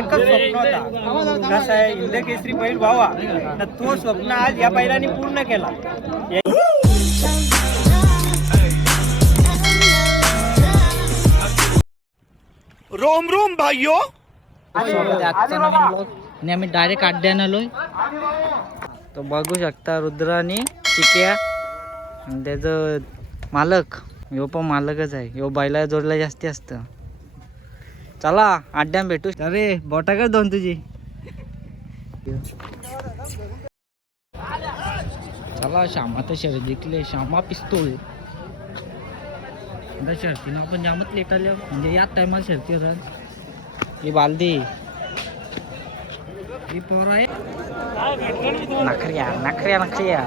एकच स्वप्न होता. कसं आहे हिंद केसरी बैल व्हावा तर तो स्वप्न आज या बैलांनी पूर्ण केला. रोम रोम भाइयों आणि आम्ही डायरेक्ट अड्ड्यान आलोय. तो बघू शकता रुद्र आणि चिक्या आणि त्याचं मालक. ह्यो पण मालकच आहे. ह्यो बैला जोडला जास्ती असतं. चला अड्ड्यान भेटू. अरे बोटा कर दोन तुझी? चला श्यामा तर शर्यत जिंकले. श्यामा पिस्तूल. आता शर्तीनं आपण जामच लेट आल्या म्हणजे याच टायमाला शर्ती होतात. ही बालदी. ही पोर आहे. नखऱ्या नखऱ्या नखऱ्या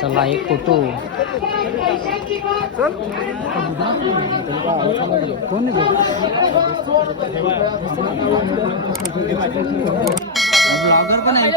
चला एक फोटो. कोण ब्लॉगर पण आहे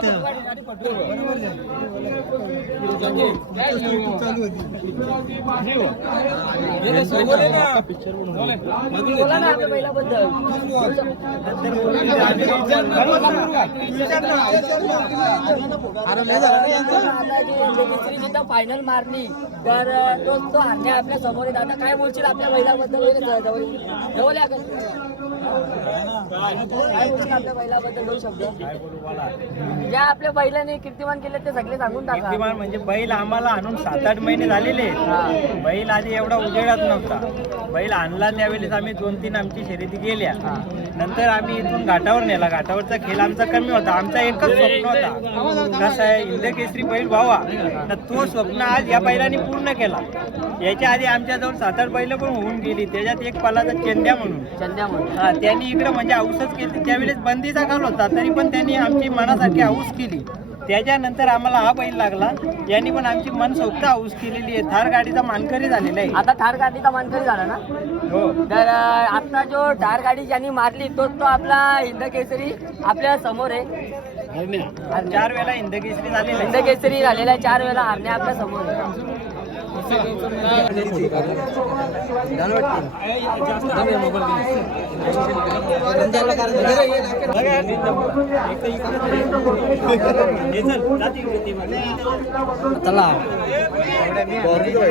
इथं फायनल मारली तर तो तो हरण्या आपल्यासमोर येत. आता काय बोलशील आपल्या बैलाबद्दल जवळ जवळ ज्या आपल्या बैलाने कीर्तिमान केले ते सगळे सांगून टाका. किमान म्हणजे बैल आम्हाला आणून सात आठ महिने झालेले. आहेत. बैल आधी एवढा उजेडात नव्हता. बैल आणला त्यावेळेस आम्ही दोन तीन आमची शर्यती गेल्या. नंतर आम्ही इथून घाटावर नेला. घाटावरचा खेळ आमचा कमी होता. आमचा एकच स्वप्न होता. कसं आहे? हिंद केसरी बैल व्हावा. तर तो स्वप्न आज या बैलांनी पूर्ण केला. याच्या आधी आमच्याजवळ सात आठ बैल पण होऊन गेली. त्याच्यात एक पालाचा चेंद्या म्हणून. चंद्या म्हणून. हा त्यांनी इकडे म्हणजे औषध केली. त्यावेळेस बंदीचा काल होता तरी पण त्यांनी आमची मनासारखी हाऊस केली. त्याच्यानंतर आम्हाला हा बैल लागला. यांनी पण आमची मनसोक्त हाऊस केलेली आहे. थार गाडीचा मानकरी झालेला आहे. आता थार गाडीचा मानकरी झाला ना? हो. तर आता जो ठार गाडी ज्यांनी मारली तो तो आपला हिंद केसरी आपल्यासमोर आहे. चार वेळा हिंद केसरी झालेला हिंद केसरी झालेला आहे चार वेळा हरण्या आपल्यासमोर आहे. चला.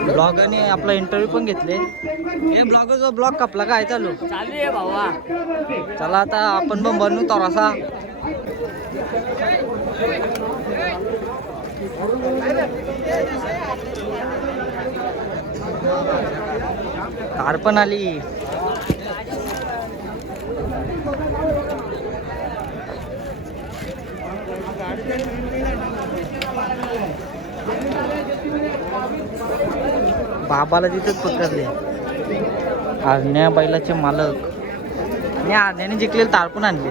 ब्लॉगरने आपला इंटरव्ह्यू पण घेतले. हे ब्लॉगर ब्लॉग कापला काय चालू? चालू आहे भावा. चला आता आपण पण बनवू तरासा कार पण आली. बाबाला तिथंच पकडले. आरण्या बैलाचे मालक. आणि आरण्याने जिंकलेले तार पण आणले.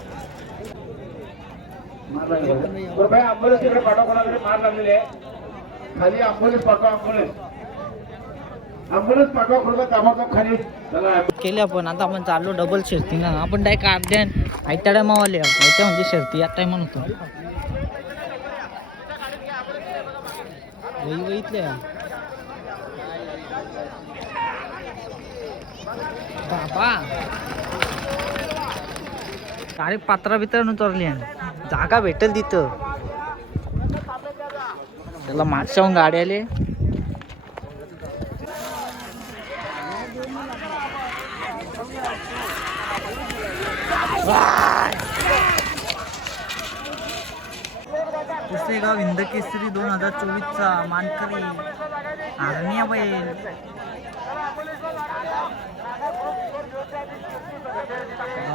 कृपया आंबोलीस तिकडे पाठवा कोणाकडे मार लागलेली आहे. खाली आंबोलीस पाठवा आंबोलीस आंबोलीस पाठवा कृपया खाली. चला केले आपण आता आपण चाललो डबल शिरती ना आपण डायरेक्ट अर्ध्यान आयत्या टायमा आयत्या म्हणजे शिरती आता टायमा होतो. वही वहीतले बाबा. डायरेक्ट पात्रा बित्रा उतरली जागा भेटेल तिथं. त्याला मागच्याहून गाडी आले. पुसेगाव हिंद केसरी दोन हजार चोवीसचा मानकरी आर्निया बैल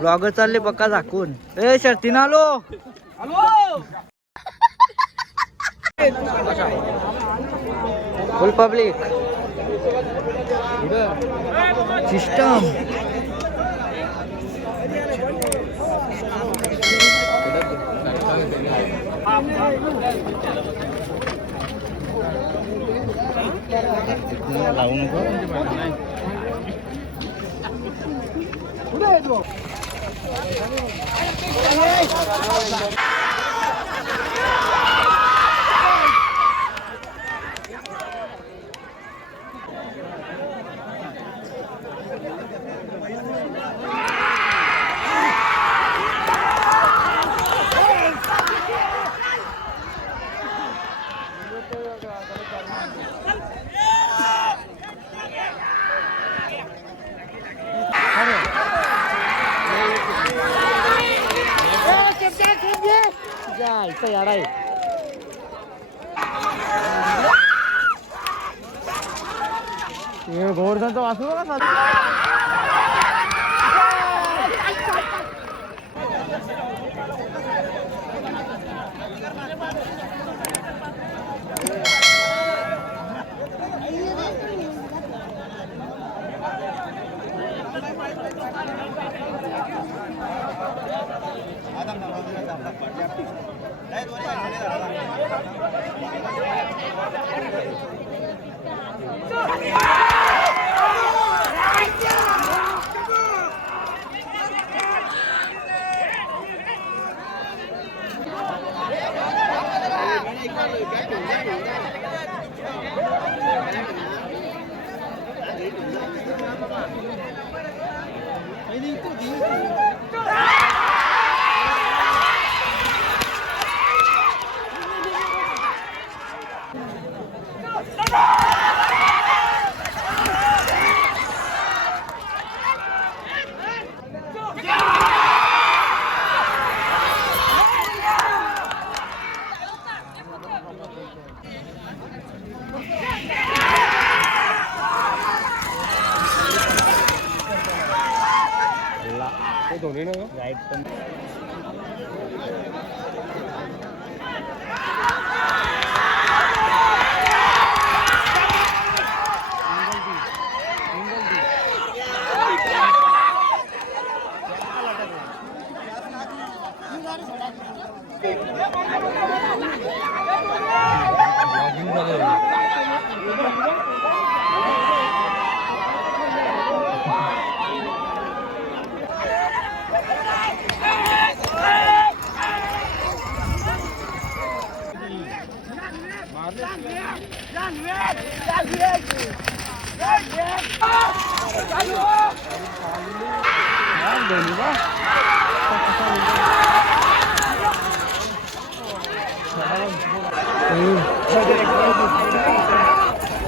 ब्लॉगर चालले पक्का झाकून. ए शर्तीन आलो. फुल पब्लिक सिस्टम लावू नको.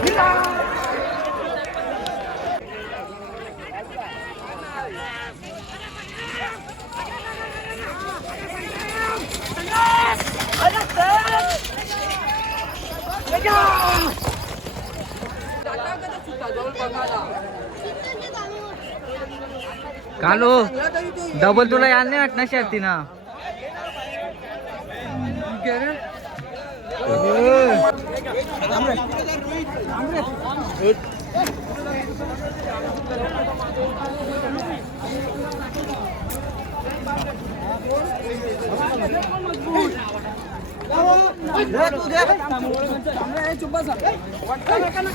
Yeah! कालो डबल तुला याल नाही वाटणार शेती ना बघा समोर त्यांच्या कृपया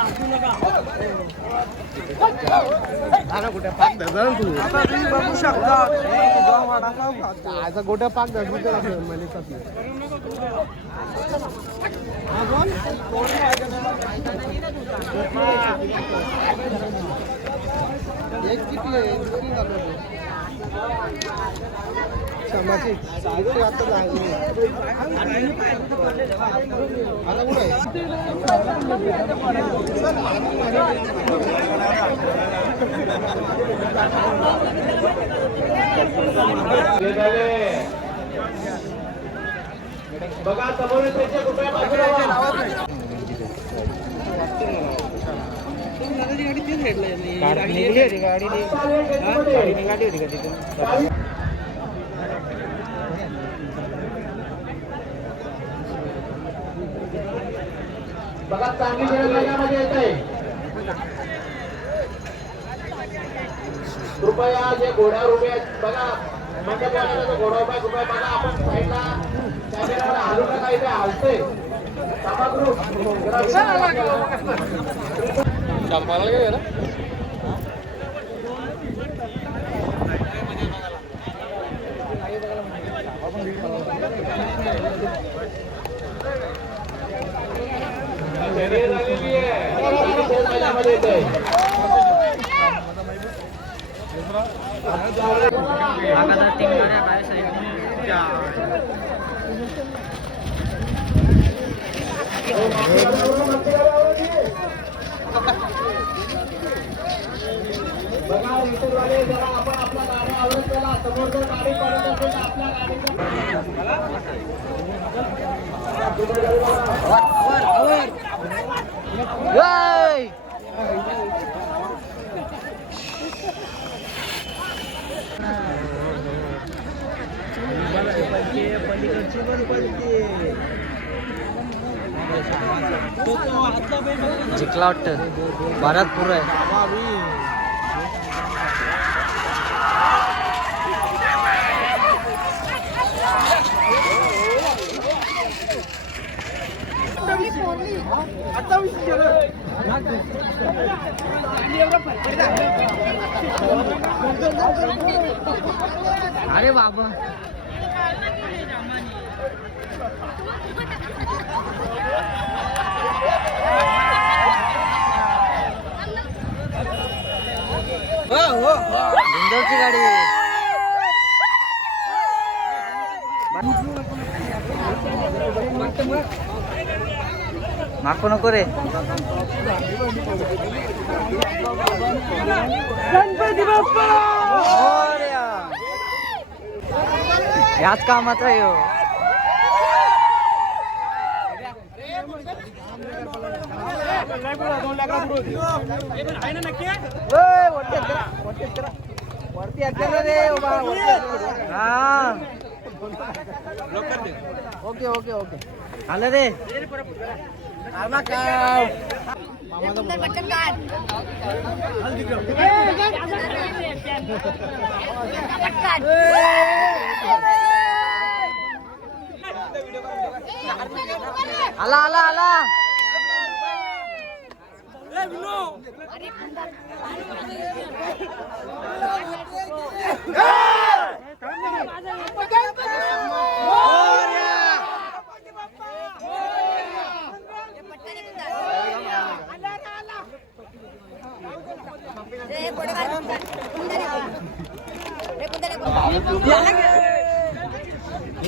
बाजूला व्हा. बघा चांगली घोड्यावर उभे आहेत बघा मंडपाला जो घोडा उभा आहे कृपया बघा आपण साईडला कॅमेरावर हलू नका इथे हलते सभागृह. दोन महिन्यामध्ये येते नागादा टीम गाड्या बाहेर साईड बघा रिटर्नवाले जरा आपण आपल्या गाड्या आवडत चला समोर जर गाडी पडत असेल तर आपल्या गाडीचं Hey! जिंकला वाटतं. भारतपूर आहे. अरे बाबा. बिंदोरची गाडी. नको नको रे मोरया. याच कामाचा आहे ह्यो. ओय, वरती हात करा, वरती हात करा. वरती हात करा रे, उभा, वरती हात करा. हा. ओके ओके ओके आलं रे आला आला आला. अरे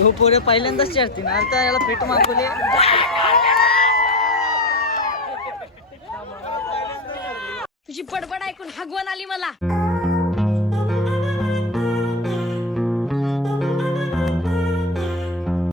हो पोरे पहिल्यांदाच चढतील. आता याला फिट मागवले.